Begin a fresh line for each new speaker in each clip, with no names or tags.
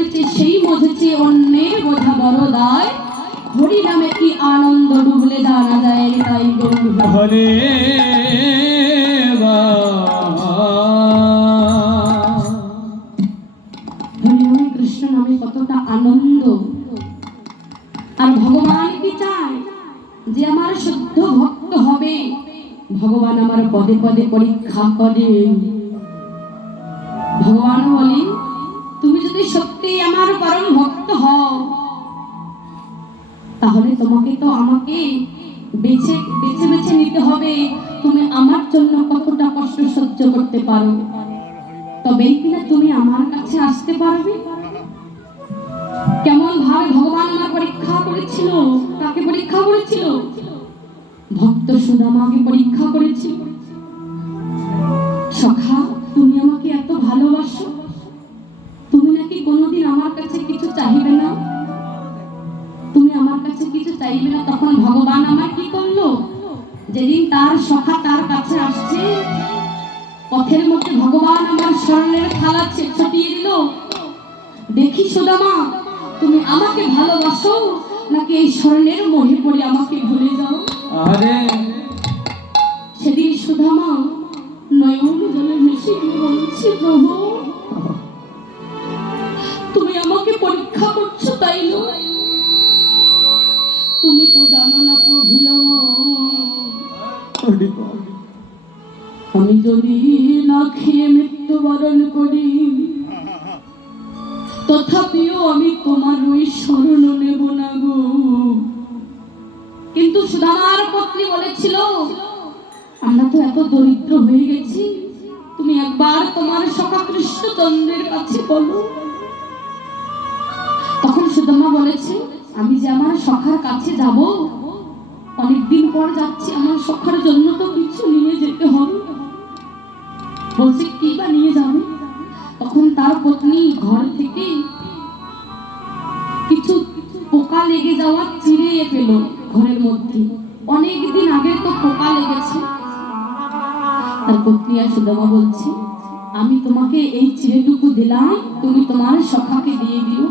চলেছে সেই মজেছে অন্যের বোঝা বড় দায়। হরি নামে কি আনন্দ ডুবলে জানা যায় তাই
হরে
হরি হরি কৃষ্ণ নামে কতটা আনন্দ। আর ভগবান কি চায় যে আমার শুদ্ধ ভক্ত হবে? ভগবান আমার পদে পদে পরীক্ষা করে। ভগবান বলে তুমি সত্যি আমার পরম ভক্ত হও, তাহলে তোমাকে তো আমাকে বেছে বেছে বেছে নিতে হবে। তুমি আমার জন্য কতটা কষ্ট সহ্য করতে পারো? তবেই কিনা তুমি আমার কাছে আসতে পারবে? কেমন ভাবে ভগবান আমার পরীক্ষা করেছিল তাকে পরীক্ষা করেছিল? ভক্ত সুদামাকে পরীক্ষা করেছিল। চাইবে না তখন ভগবান আমার কি করল? যেদিন তার সখা তার কাছে আসছে পথের মধ্যে ভগবান আমার স্বর্ণের থালা ছটিয়ে দিল। দেখি সুদামা তুমি আমাকে ভালোবাসো নাকি এই স্বর্ণের মোহে পড়ে আমাকে ভুলে যাও? সেদিন সুদামা নয়ন জলে গিয়ে বলছে প্রভু তুমি তো জানো না প্রভু আমি যদি না খেয়ে মৃত্যুবরণ করি, তথাপিও আমি তোমার ওই স্মরণ নেব না গো। কিন্তু সুদামার পত্নী বলেছিল, আমরা তো এত দরিদ্র হয়ে গেছি, তুমি একবার তোমার সখা কৃষ্ণচন্দ্রের কাছে বলো। তখন সুদামা বলেছে আমি যে আমার সখার কাছে যাব, অনেকদিন পর যাচ্ছি, আমার সখার জন্য তো কিছু নিয়ে যেতে হবে। বলছে, কি বা নিয়ে যাবে? তখন তার পত্নী ঘর থেকে কিছু পোকা লেগে যাওয়া চিড়ে পেল ঘরের মধ্যে। অনেক দিন আগে তো পোকা লেগেছে। তার পত্নী আর সুদামা বলছে, আমি তোমাকে এই চিড়েটুকু দিলাম, তুমি তোমার সখাকে দিয়ে দিও।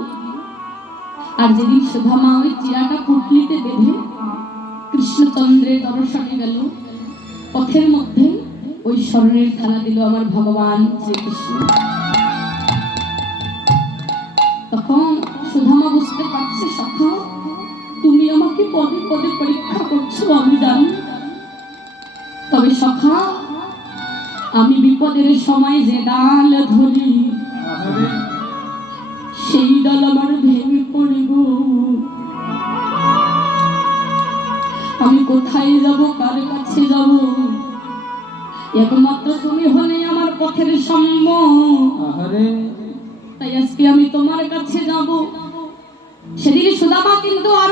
আর যেদিন সুধামা ওই চিরাটা পুটলিতে বেঁধে কৃষ্ণচন্দ্রের দর্শনে গেল পথের মধ্যে ওই স্মরণের থালা দিল আমার ভগবান শ্রীকৃষ্ণ। তখন সুধামা বুঝতে পারছে সখা তুমি আমাকে পদে পদে পরীক্ষা করছ আমি জানি। তবে সখা আমি বিপদের সময় যে ডাল ধরি সেই ডাল আমার কোথায় যাব কার কাছে যাব। একমাত্র তুমি হলে আমার পথের সম্ম। তাই আজকে আমি তোমার কাছে যাব। সেদিন সুদামা কিন্তু আর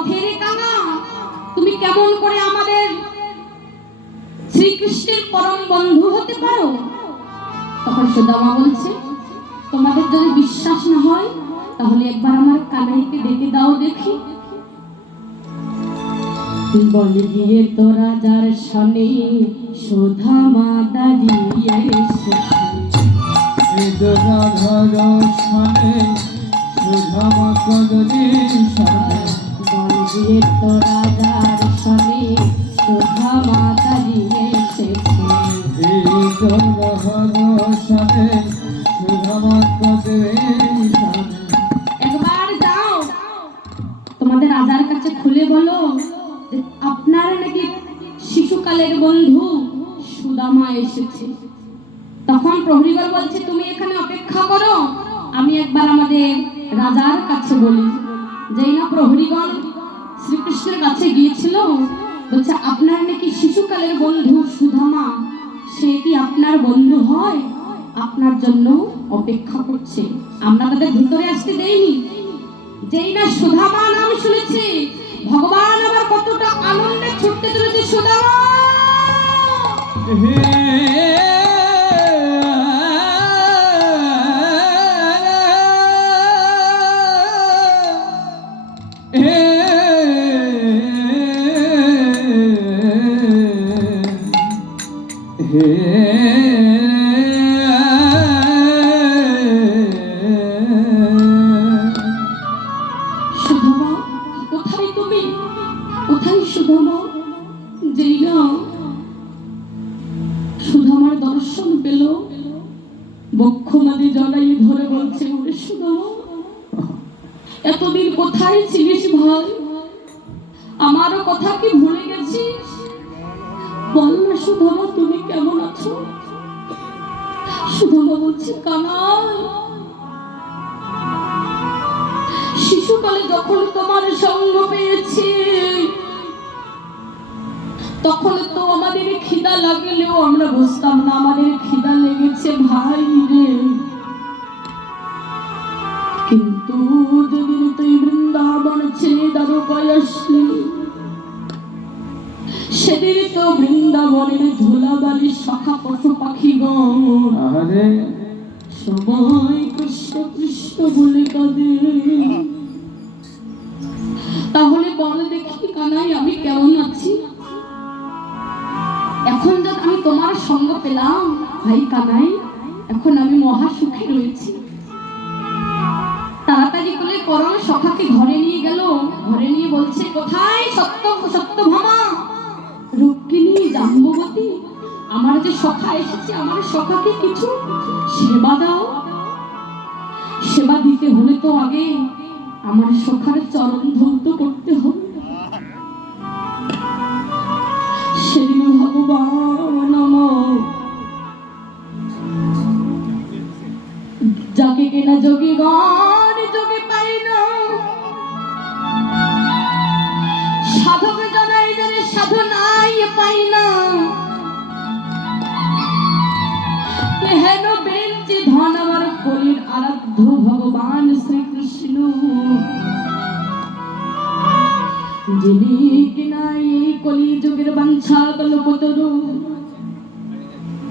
তো পথের কানা তুমি কেমন করে আমাদের শ্রীকৃষ্ণের পরম বন্ধু হতে পারো? তখন সুদামা বলছে, তোমাদের যদি বিশ্বাস না হয়, তাহলে একবার আমার কানাইকে ডেকে দাও দেখি। বলে গিয়ে তোরা যার শনে সুধা মা দাঁড়িয়ে এসেছে
রাধার স্থানে সুধাম কদলি সানে
বল একবার যাও। তোমাদের রাজার কাছে খুলে বলো আপনার নাকি শিশুকালের বন্ধু সুদামা এসেছে। তখন প্রহরীগণ বলছে, তুমি এখানে অপেক্ষা করো। আমি একবার আমাদের রাজার কাছে বলি। যেই না প্রহরীগণ শ্রীকৃষ্ণের কাছে গিয়েছিল, বলছে, আপনার নাকি শিশুকালের বন্ধু সুধামা? সে কি আপনার বন্ধু হয়? আপনার জন্য অপেক্ষা করছে। আমরা তাদের ভিতরে আসতে দেইনি। যেই না সুধামা নাম শুনেছি, ভগবান আবার কতটা আনন্দে ছুটতে চলেছে সুধামা! এতদিন কোথায় ছিলিস ভাই? আমারও কথা কি ভুলে গেছিস? বল না সুধামা, তুমি কেমন আছো? সুধামা বলছে, কানাই। শিশুকালে যখন তোমার সঙ্গ পেয়েছি, তখন তো আমাদের খিদা লাগলেও আমরা বুঝতাম না, আমাদের খিদা লেগেছে ভাই রে। বৃন্দাবনের ধুলাবালি শাখা পশু পাখিগণ
আরে
সবাই কৃষ্ণ কৃষ্ণ বলে কাঁদে। তাহলে বল দেখি কানাই আমি কেমন আছি? এখন যা আমি তোমার সঙ্গ পেলাম ভাই কানাই এখন আমি মহা সুখে রয়েছি। তাড়াতাড়ি করে পরম সখাকে ঘরে নিয়ে গেল। ঘরে নিয়ে বলছে কোথায় সত্য সত্য সখা এসেছে আমার সখাকে কিছু সেবা দাও। সেবা দিতে হলে তো আগে আমার সখার চরণ ধৌত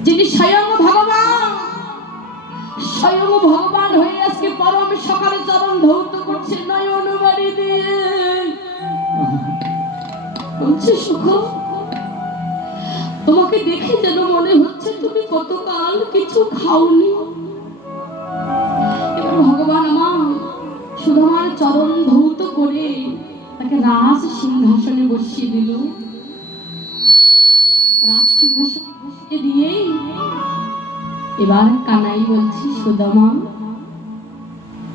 যিনি স্বয়ং স্বয়ং ভগবান হয়ে আজকে সকালে চরণ সুখ তোমাকে দেখে যেন মনে হচ্ছে তুমি কতকাল কিছু খাওনি ভগবান আমার শুধু আমার চরণ ধৌত করে তাকে রাজ সিংহাসনে বসিয়ে দিল। রাজ সিংহাসনে বসিয়ে দিয়েই এবার কানাই বলছি, সুদামা,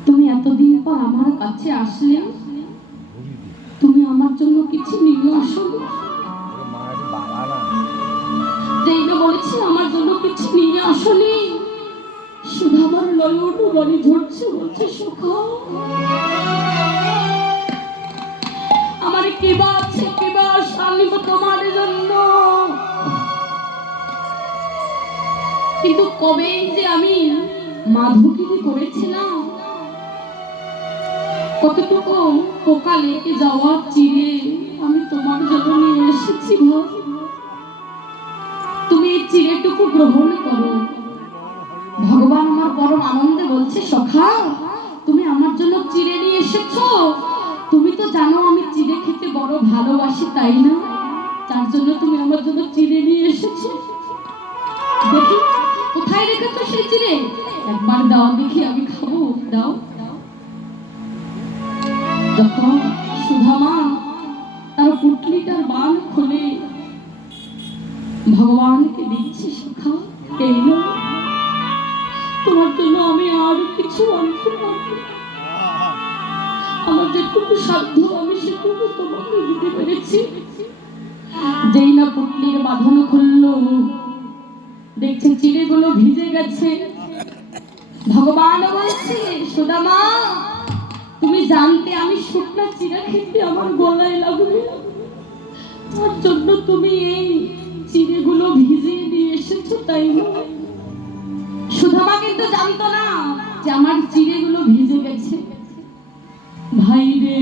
তুমি এতদিন পর আমার কাছে আসলে। তুমি আমার জন্য কিছু নিয়ে আসো। যেই বলেছি, আমার জন্য কিছু নিয়ে আসনি শুধু আমার নয়ন ঝরছে বলছে সুখা। কিন্তু কবে যে আমি করেছিলাম, কতটুকু পোকা লেগে যাওয়ার চিড়ে আমি তোমার জন্য নিয়ে এসেছি তুমি এই চিড়েটুকু গ্রহণ করো। ভগবান আমার পরম আনন্দে বলছে, সখা, তুমি আমার জন্য চিড়ে নিয়ে এসেছ। তুমি তো জানো বড় ভালোবাসি, তাই না? তার জন্য তুমি আমার জন্য চিনে নিয়ে এসেছ। দেখি, কোথায় রেখেছো সেই চিনে একবার দাও, দেখি আমি খাব। দাও। যখন সুধামা তার পুটলিটার বান খুলে, ভগবানকে দিচ্ছে সুখা এই তোমার জন্য আমি আর কিছু অংশ আমার যেটুকু সাধ্য সেটুকু তোমাকে যেই না পুটলির বাঁধন খুললো, দেখছে চিড়েগুলো ভিজে গেছে। ভগবান বলছে, সুদামা, তুমি জানতে আমি শুকনা চিড়া খেতে আমার গলায় লাগবে তার জন্য তুমি এই চিড়েগুলো ভিজিয়ে নিয়ে এসেছ, তাই সুধামা কিন্তু জানতো না যে আমার চিড়েগুলো ভিজে গেছে। ভাই রে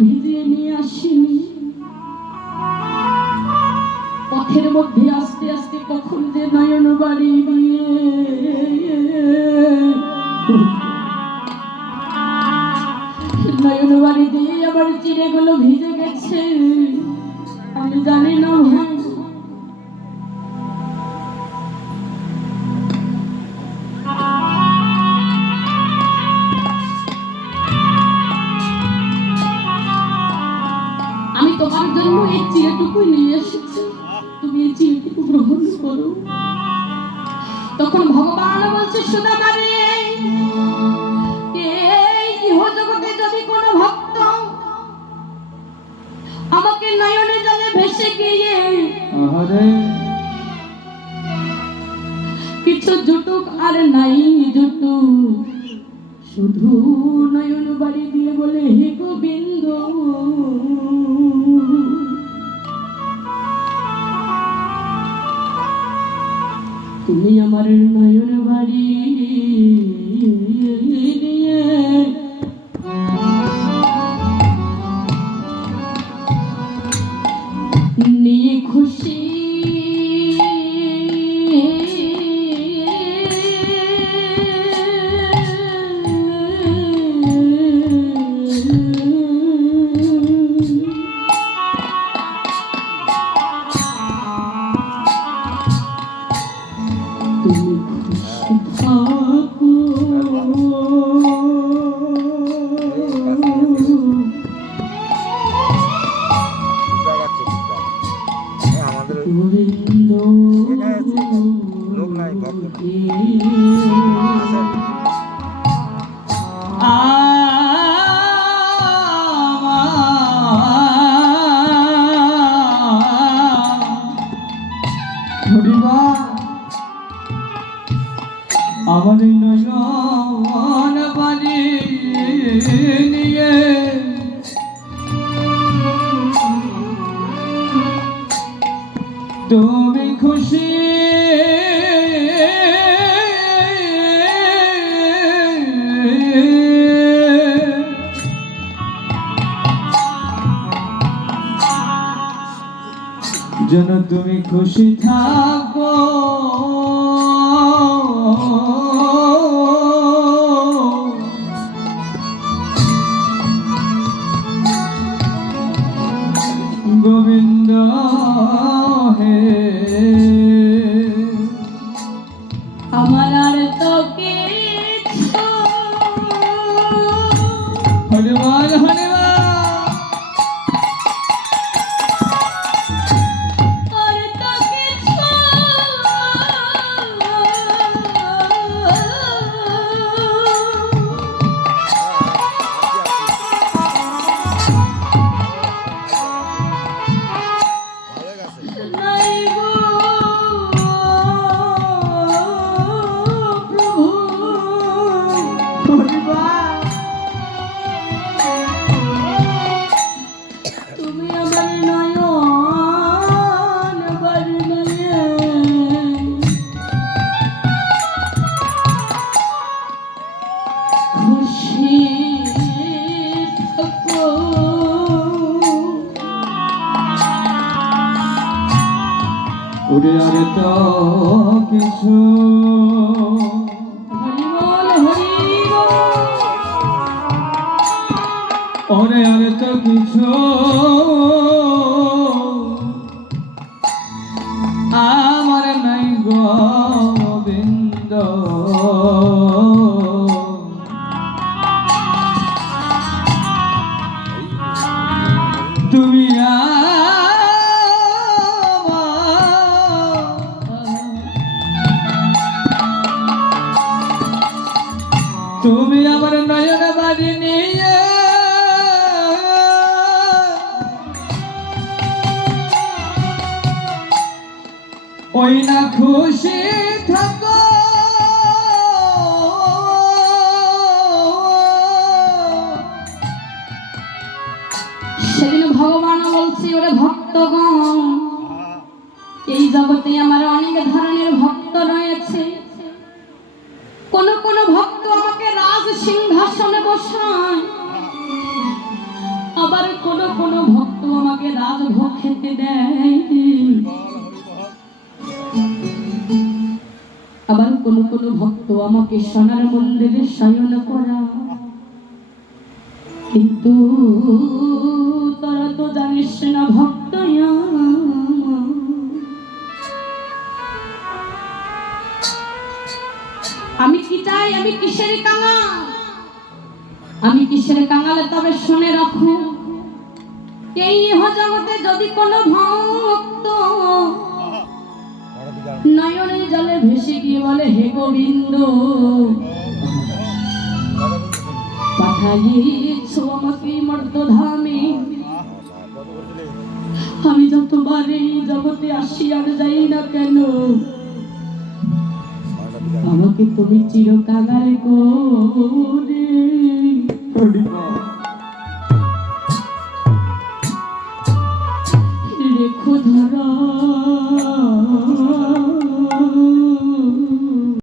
ভিজিয়ে নিয়ে আসিনি। পথের মধ্যে আস্তে আস্তে কখন যে নয়ন বাড়ি দিয়ে নয়ন বাড়ি দিয়ে আবার চিড়েগুলো ভিজে তখন ভগবান বলছে সুদামা রে এই ইহজগতে যদি কোনো ভক্ত আমাকে নয়নে জলে ভেসে গিয়ে কিছু জুটুক আর নাই জুটুক শুধু নয়ন বাড়ি দিয়ে বলে হে গোবিন্দ তুমি আমার নয়ন বাড়ি দিয়ে
যেন তুমি খুশি থাকো। ওই না খুশি থাকো।
সেদিন ভগবান বলছি, ওরে ভক্তগণ, এই জগতে আমার অনেক ধরনের ভক্ত রয়েছে। কোন কোন ভক্ত আমাকে রাজ সিংহাসনে বসায়। আবার কোন কোন ভক্ত আমাকে রাজভোগ খেতে দেয়। আবার কোন কোন ভক্ত আমাকে সোনার মন্দিরে শয়ন করা। কিন্তু তোরা তো জানিস না ভক্ত আমি কি চাই? আমি কিসের কাঙাল? আমি কিসের কাঙালে? তবে শুনে রাখো এই ইহ জগতে যদি কোনো ভক্ত নয়নের জলে ভেসে বলে, হে গোবিন্দ আমি যতবার এই জগতে আসি আর যাই না কেন, আমাকে তুমি চিরকাগারে করে